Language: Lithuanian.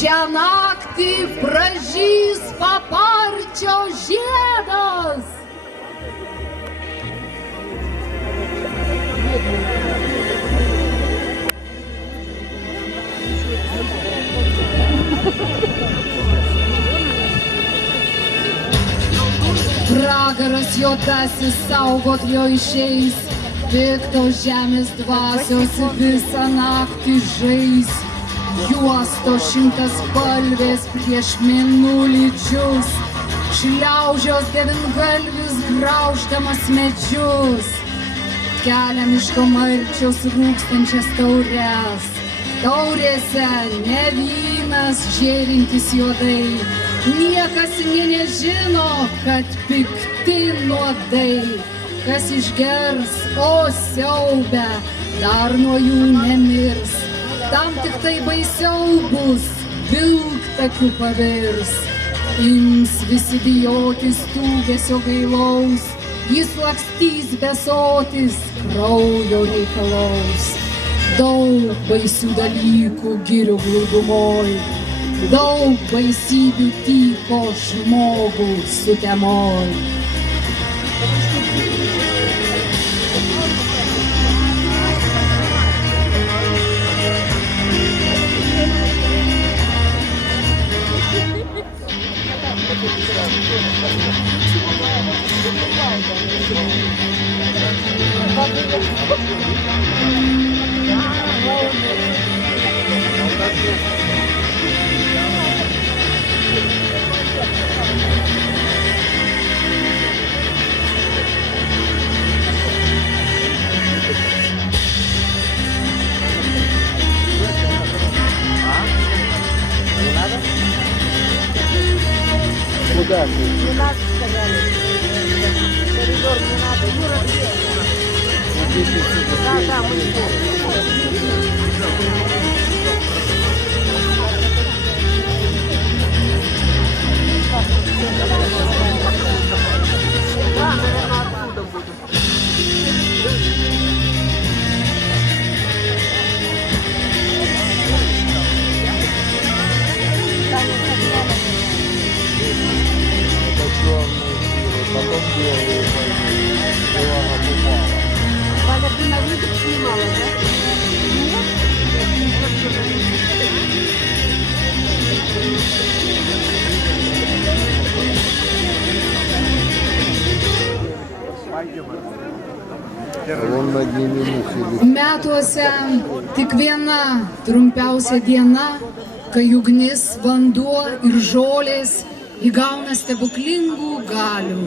Šią naktį pražys paparčio žiedas. Pragaras juodasis saugot jo išeis, piktos žemės dvasios visą naktį žais. Juostos šimtaspalvės prieš mėnulį džius, šliaužios devyngalvis grauždamas medžius. Kelia miško marčios rūkstančias taures, taurėse ne vynas žėrintis juodai. Niekas nė nežino, kad pikti nuodai, kas išgers, o siaubę, dar nuo jų nemirs. Tam tik tai baisiau bus, vilktakių pavirs. Ims visi bijotis tūgesio gailaus, jis lakstys besotis, kraujo reikalaus. Daug baisių dalykų girių glūdumoj, daug baisybių tyko žmogų sutemoj. Куда ты? Не надо, сказали. Коридор не надо. Юра, где? Да, мы идем. Да, наверное, оттуда будем. Потом белые Илона попала. Валя, ты на видео снимала, да? Вон над ними мухи. Metuose tik viena trumpiausia diena, kai ugnis, vanduo ir žolės įgauna stebuklingų galių.